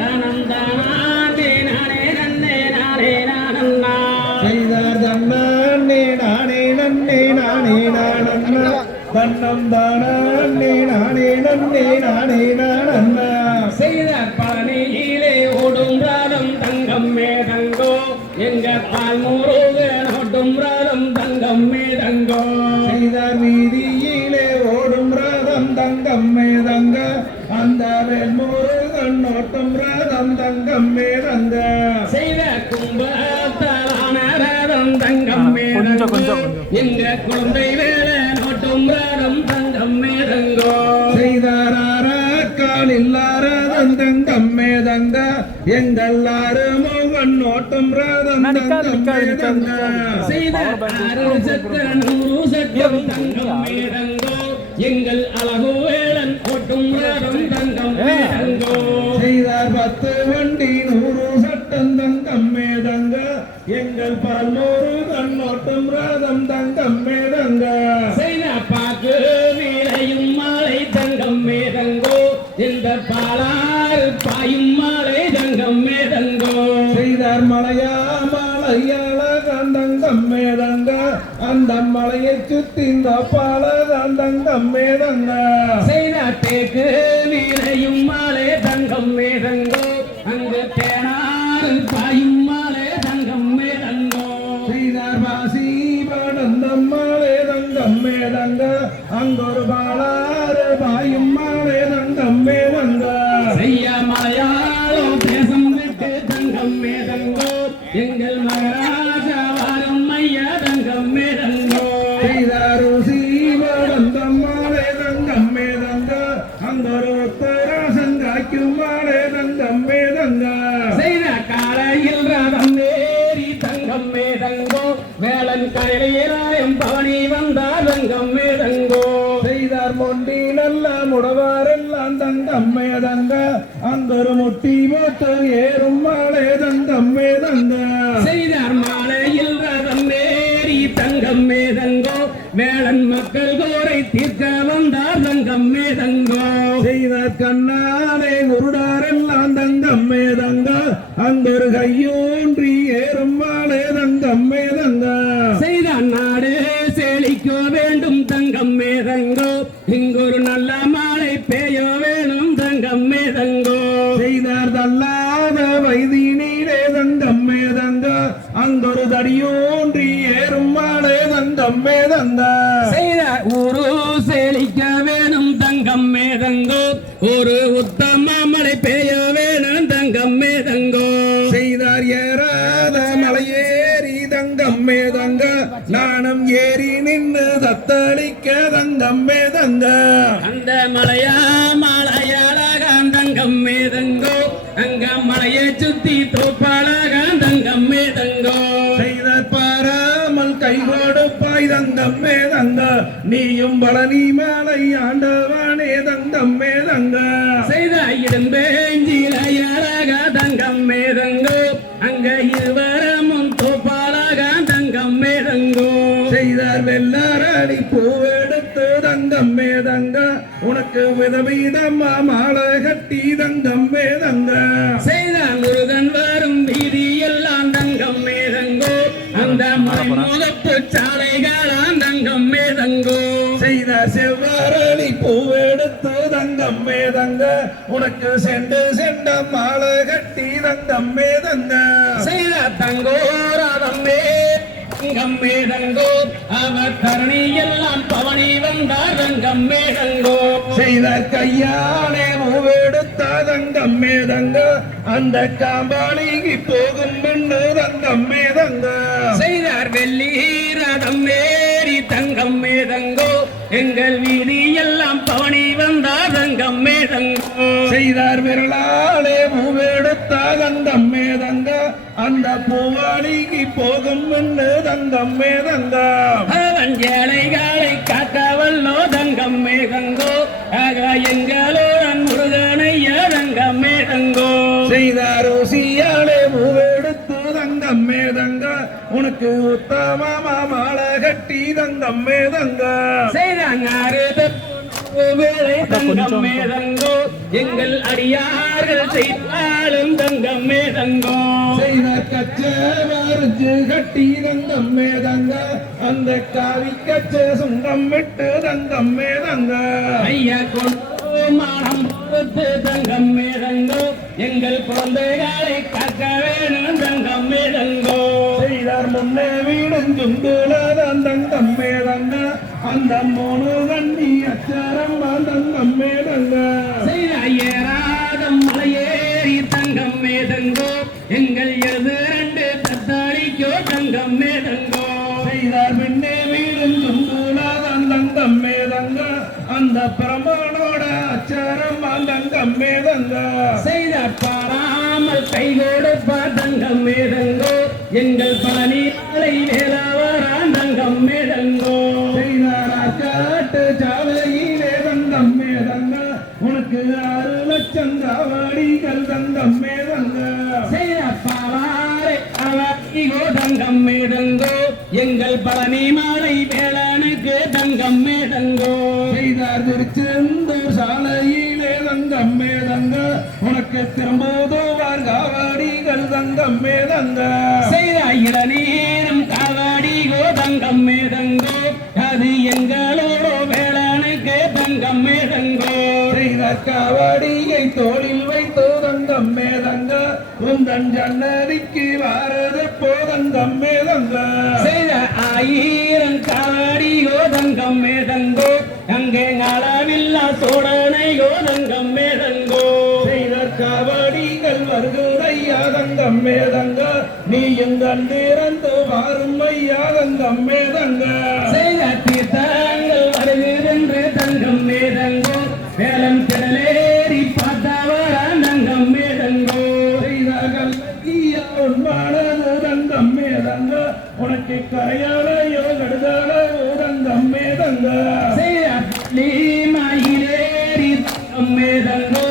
தனம் தானே நானே நன்னே நானே நானண்ணா செய்தார் தன்னே நானே நன்னே நானே நானண்ணா தன்னம் தானே நானே நன்னே நானே நானண்ணா செய்தார் பழனியிலே ஓடும் ராதம் தங்கம் மேதங்கோ எங்க பால் முருகன் ஓடும் ராதம் தங்கம் மேதங்கோ செய்தார் வீதியிலே ஓடும் ரதம் தங்கம் மேதங்க அந்த வேல்முருகன் ஓட்டும் ரதம் தங்கம் மேதங்க செய்த கும்பத்தாலான ரதம் தங்கம் மேதங்கோ எங்க குழந்தை வேலை ஓட்டும் ரதம் தங்கம் மேதங்கோ செய்தார காலில் ரதம் தங்கம் மேதங்க எங்கள் முகன் ஓட்டும் ரதம் தங்கம் மேதங்க செய்த ஆறு சக்கரம் நூறு சக்கரம் தங்கம் மேதங்கோ எங்கள் அழகு வேளன் ஓட்டும் ரதம் தங்கம் மேதங்கோ செய்தார் 10 வண்டி 100 சட்டம் தங்கம் மேதங்க எங்கள் பல்முருகன் ஓட்டும் ரதம் தங்கம் மேதங்க செய்த பாக்கு வீரையும் மாலை தங்கம் மேதங்கோ இந்த பாலாறு பாயும் மாலை தங்கம் மேதங்கோ செய்தார் மலையா மலையாளகன் தங்கம் மேதங்க அந்த மலையை சுத்தி இந்த பாலகன் தங்கம் மேதங்க செய்த தேக்கு வீரையும் மாலை தங்கம் மேதங்கோ அங்கு தேனாறு பாயும் மாலை தங்கம் மேதங்கோ செய்தார் வாசி படந்தம் மலை தங்கம் மேதங்க அங்கொரு பாலாறு பாயும் மலை தங்கம் மேதங்க செய்ய மலையாளம் தேசம் விட்டு தங்கம் மேதங்கோ எங்கள் மகாராஜா வாரம் ஐயா தங்கம் மேதங்கோ செய்தார் சீவடந்தம் மலை தங்கம் மேதங்க அங்கொரு உத்தராசம் காய்க்கும் மலை தங்கம் மேதங்க செய்த காலையில் ரதம் ஏறி தங்கம் மேதங்கோ வேளன் கையிலாயம் பவனி வந்தார் தங்கம் மேதங்கோ செய்தார் மொண்டி நல்ல முடவாரெல்லாம் தங்கம் மேதங்க அங்கொரு முட்டி போட்டு ஏறும் மலை தங்கம் மேதங்க செய்தார் மாலையில் ரதம் ஏறி தங்கம் மேதங்கோ வேளன் மக்கள் கோரை தீர்க்க வந்தார் தங்கம் மேதங்கோ செய்தார் கண்ணாலே குருடாரெல்லாம் தங்கம் மேதங்க அங்கொரு கையூன்றி ஏறும் மலை தங்கம் மேதங்க செய்தார் நாடு செழிக்க வேண்டும் தங்கம் மேதங்கோ இங்கொரு நல்ல மாலை பெய்ய வேணும் தங்கம் மேதங்கோ செய்தார் தள்ளாத வைதினிலே தங்கம் மேதங்க அங்கொரு தடியூன்றி ஏறும் மலை தங்கம் மேதங்க செய்தார் ஊரு செழிக்க வேணும் தங்கம் மேதங்கோ ஒரு உத்தம மலை பெய்ய வேணும் தங்கம் மேதங்கோ செய்தார் ஏறாத மலையேறி தங்கம் மேதங்க நாணம் ஏறி நின்று தத்தளிக்க தங்கம் மேதங்க அந்த மலையா மலையாளகான் தங்கம் மேதங்கோ அங்க மலையை சுத்தி தோப்பாளகான் தங்கம் மேதங்கோ செய்தார் பாராமல் கை கொடுப்பாய் தங்கம் மேதங்க நீயும் பழனி மலை ஆண்டவானே தங்கம் மேதங்க செய்த இடம்பேஞ்சிலையாளக தங்கம் மேதங்கோ அங்க இருவரமும் தோப்பாளகான் தங்கம் மேதங்கோ செய்தார் வெள்ளரடி பூவெடுத்து தங்கம் மேதங்க உனக்கு விதவிதமா மாலை கட்டி தங்கம் மேதங்க செய்த முருகன் வரும் வீதி எல்லாம் தங்கம் மேதங்கோ அந்த முகப்பு சாலைகளாம் தங்கம் மேதங்கோ செய்த செவ்வரளி பூவெடுத்து தங்கம் மேதங்க உனக்கு செண்ட மாலை கட்டி தங்கம் மேதங்க செய்த தங்கோராதம் தங்கம் மேதங்கோ அவர் தரணி எல்லாம் பவனி வந்தார் தங்கம் மேதங்கோ செய்த கையாலே பூவெடுத்த தங்கம் மேதங்க அந்த காம்பாளிக்கு போகும் பெண்ணு தங்கம் மேதங்க செய்தார் வெள்ளி ரதம் ஏறி தங்கம் மேதங்கோ எங்கள் வீதி எல்லாம் பவனி வந்தார் தங்கம் மேதங்கோ செய்தார் விரலாலே பூவெடுத்த தங்கம் மேதங்க அந்த பூவாளிக்கு போகும் பெண்ணு தங்கம் மேதங்க அவன் ஏழைகளை காக்கவல்லோ தங்கம் மேதங்கோ ஆக எங்களோடன் முருகனைய தங்கம் மேதங்கோ செய்தார் ருசியாலே பூவெடுத்து தங்கம் மேதங்க உனக்கு உத்தமமா மாலை கட்டி தங்கம் மேதங்க செய்தாங்க வேளை தங்கம் மேதங்கோ எங்கள் அடியார்கள் செய்தாலும் தங்கம் மேதங்கோ செய்த கச்சை வரைச்சு கட்டி தங்கம் மேதங்க அந்த காவி கச்சை சுங்கம் விட்டு தங்கம் மேதங்க ஐயா கொண்டு மானம் கொடுத்து தங்கம் மேதங்கோ எங்கள் குழந்தைகளை காக்க வேணும் தங்கம் மேதங்கோ செய்தார் முன்னே வீடுஞ்சுண்டுலதான் தங்கம் மேதங்க அந்த மூணு கண்ணி அச்சாரம் தங்கம் மேதங்க செய்த ஏறாதம் மலையேறி தங்கம் மேதங்கோ எங்கள் எது ரெண்டு தத்தாளிக்கோ தங்கம் மேதங்கோ செய்தார் பின்னே வீடுஞ்சுண்டுலதான் தங்கம் மேதங்க அந்த பிரமானோட அச்சாரம் தங்கம் மேதங்க செய்த பாராமல் கை கொடுப்பா தங்கம் மேதங்கோ எங்கள் பழனியாலை வேளாவரா தங்கம் மேதங்கோ செய்தாரா காட்டு சாலையிலே தங்கம் மேதங்க உனக்கு 6 லட்சம் காவடிகள் தங்கம் மேதங்க செய்த பாவாரை அவோ தங்கம் மேதங்கோ எங்கள் பழனி மாலை வேளானுக்கு தங்கம் மேதங்கோ செய்தார் திருச்செந்தூர் சாலையிலே தங்கம் மேதங்க உனக்கு திரும்புவார் காவடிகள் தங்கம் மேதங்க செய்த இளநீரும் காவாடிகோ தங்கம் மேதங்கோ அது எங்களோட வேளானுக்கு தங்கம் மேதங்கோ செய்தார் காவடியை தோளில் வைத்து தங்கம் மேதங்க உந்தன் ஜன்னதிக்கு வாரது போதங்கம் மேதங்க செய்த 1000 காவாடிகோ தங்கம் மேதங்கோ அங்கே அளவில்லா சோழனையோ தங்கம் மேதங்கோ செய்தார் காவடிகள் வருகையா தங்கம் மேதங்க நீ எங்கள் திறந்து வாரும் ஐயா தங்கம் மேதங்க செய்த தீர்த்தங்கள் வருகிறென்று தங்கம் மேதங்கோ வேலம் திரளேறி பார்த்தவரா தங்கம் மேதங்கோ செய்தார்கள் உன்மானது தங்கம் மேதங்க உனக்கு கரையாளையோ கடுதாளோ தங்கம் மேதங்க செய்த மயிலேறி தங்கம் மேதங்கோ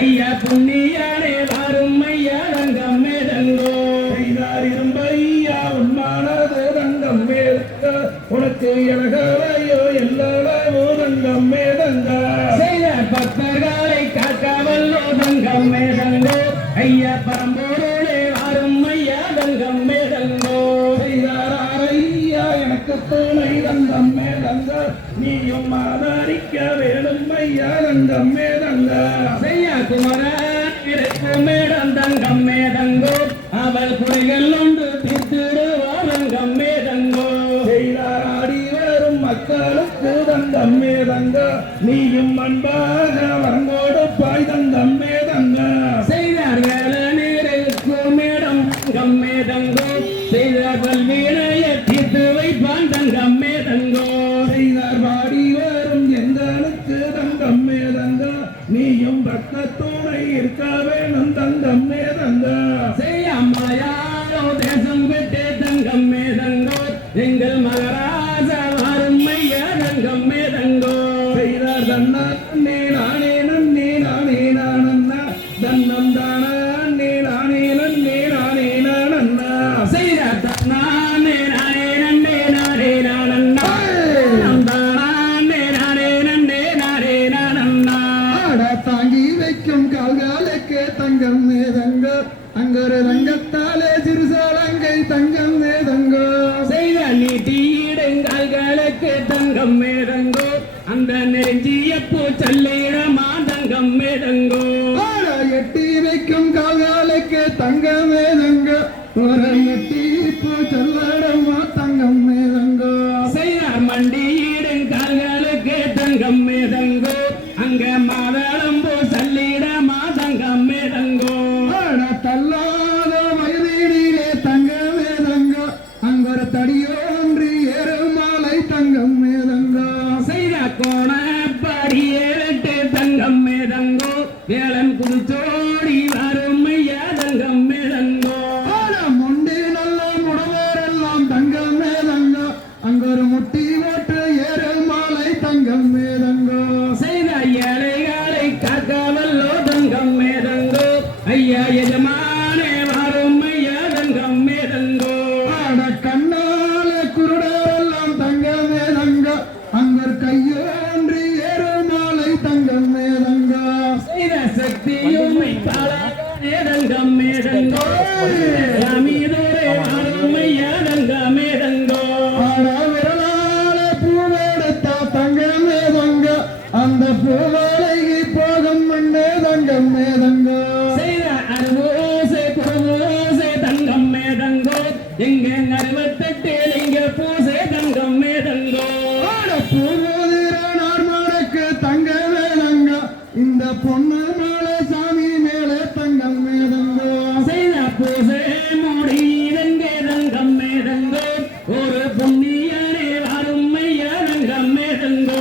ஐயா புண்ணியானே வாரும் ஐயா தங்கம் மேதங்கோ செய்தார் இரும்பையா உன்மானது தங்கம் மேதங்க உனக்கு எனகளையோ எல்லாளவோ தங்கம் மேதங்க செய்த பக்தர்களை காக்கவல்லோ தங்கம் மேதங்கோ ஐயா பரம்பொருளே வாரும் ஐயா தங்கம் மேதங்கோ செய்தார் ஐயா எனக்கு துணை தங்கம் மேதங்க நீயும் ஆதரிக்க வேணும் ஐயா தங்கம் மேதங்க செய்யா குமரன் இருக்கும் மேடம் தங்கம் மேதங்கோ அவள் குறைகள் ஒன்று தீர்த்திடுவா தங்கம் மேதங்கோ செய்தார் ஆடி வரும் மக்களுக்கு தங்கம் மேதங்க நீயும் அன்பாக வரங்கோடுப்பாய் தங்கம் மேதங்க செய்தார் வேளநீருக்கும் மேடம் தங்கம் மேதங்கோ செய்தார் பல்வீனைய தீர்த்து வைப்பான் தங்கம் மேதங்கோ செய்தார் பாடி வரும் எங்களுக்கு தங்கம் மேதங்க நீயும் பக்த துணை இருக்க வேணும் தங்கம் மேதங்க செய்யா மலையாளோ தேசம் விட்டு தங்கம் மேதங்கோ எங்கள் மகராஜா வாரும் ஐயா தங்கம் மேதங்கோ செய்தார் தன்னா நானே நன்னே நானே நானண்ணா தன்னம் தானா நானே நன்னே நானே நானண்ணா செய்தார் நானே நானே நன்னே நானே நானண்ணா தானே நானே நன்னே நானே நானண்ணா தாங்கி வைக்கும் கால்காலுக்கு தங்கம் மேதங்க அங்கொரு ரங்கத்தாலே சிறுசாலங்கை தங்கம் மேதங்கோ செய்த நீட்டியிடுங்கால்களுக்கு தங்கம் மேதங்கோ அந்த நெருஞ்சிய பூச்சல்லிடமா தங்கம் மேதங்கோ எட்டி வைக்கும் கால்காலுக்கு தங்கம் மேதங்க ஒரு எட்டி பூ சொல்லடமா தங்கம் மேதங்கோ செய்தார் மண்டியிடுங்கால்களுக்கு தங்கம் மேதங்கோ அங்க மாதளம்பூ சல்லிடமா தங்கம் மேதங்கோ தள்ளாத வயதிலே தங்கம் மேதங்க அங்கொரு தடியோன்றி ஏறுமாலை தங்கம் மேதங்கோ செய்த கோணப்படியே விட்டு தங்கம் மேதங்கோ வேளம் குடிச்சோடி வரும் ஐயா தங்கம் மேதங்கோ முண்டி நல்ல முடவோரெல்லாம் தங்கம் மேதங்க அங்கொரு முட்டி ஓட்டு ஏறுமாலை தங்கம் மேதங்கோ செய்த ஏழைகளை காக்கவல்லோ தங்கம் மேதங்கோ ஐயா எஜமானே வாரும் ஐயா தங்கம் மேதங்கோ கண்ணால குருடரெல்லாம் தங்கம் மேதங்க அங்கர் கையோன்றி ஏறுமாலை தங்கம் மேதங்கோ சாமி தூரே அருமையா தங்கம் மேதங்கோ விரலால பூவெடுத்தா தங்கமே தங்க அந்த பூவாலைக்கு போகும் மண்ணே தங்கம் மேதங்கோ செய்த அருவோசை குருவோசை தங்கம் மேதங்கோ எங்க 68 இங்க பூசை தங்கம் மேதங்கோ பூவோதிரானார் மாடக்கு தங்கமே தங்க இந்த பொண்ணு மேலே சாமி மேலே தங்கம் மேதங்கோ செய்த பூசை மூடி இதங்கே தங்கம் மேதங்கோ ஒரு புண்ணியனே அருமையா தங்கம் மேதங்கோ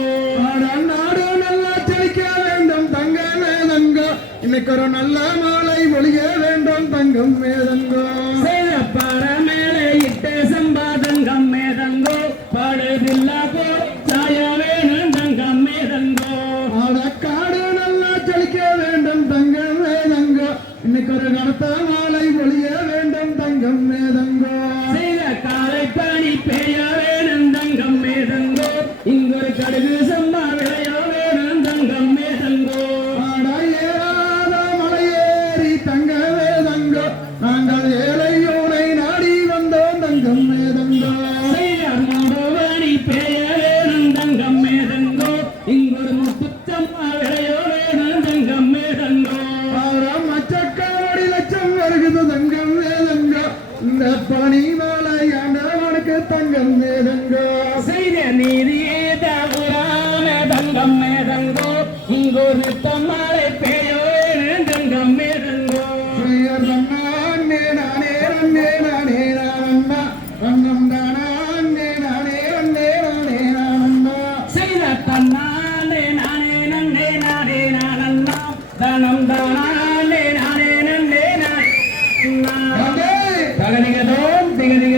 நாடு நல்லா செழிக்க வேண்டும் தங்கம் மேதங்கோ இன்னைக்கு ஒரு நல்ல மாலை ஒளிய வேண்டும் தங்கம் மேதங்கோ செய்த பாற மேலே இட்ட சம்பா தங்கம் மேதங்கோ பாடுதில்லா போ சாய வேணும் தங்கம் மேதங்கோ காடு நல்லா செழிக்க வேண்டும் தங்கம் மேதங்கோ இன்னைக்கு ஒரு கருத்த மாலை ஒளிய வேண்டும் தங்கம் மேதங்கோ செய்த காலை பணி பெய்ய வேணும் தங்கம் மேதங்கோ இங்கொரு கடுகு சம்பா விளைய வேணும் தங்கம் மேதங்கோ ஏறாத மலையேறி தங்க மேதங்கோ நாங்கள் ஏழையோனை நாடி வந்தோம் தங்கம் மேதங்கோ செய்த மூடுவணி பெய்ய வேணும் தங்கம் மேதங்கோ இங்கொரு முத்துச்சம்மா விளைய வேணும் தங்கம் மேதங்கோ மச்சக்காவடி லட்சம் வருகுது தங்கம் மேதங்கோ இந்த பனி மாலை ஆண்டவனுக்கு தங்கம் மேதங்கோ செய்த நீதியே தவறான தங்கம் மேதங்கோ இங்கொரு தம்மாளை பெய்ய வேணும் தங்கம் மேதங்கோ நானே நானே நானே நானே நானண்ணா அண்ணம் தானே நானே நானே நானே நானண்ணா செய்த தன்னாலே நானே நன்னே நானே நானண்ணா தனம் தானே நானே நன்னே நானே தகதிகதோம் திகதிக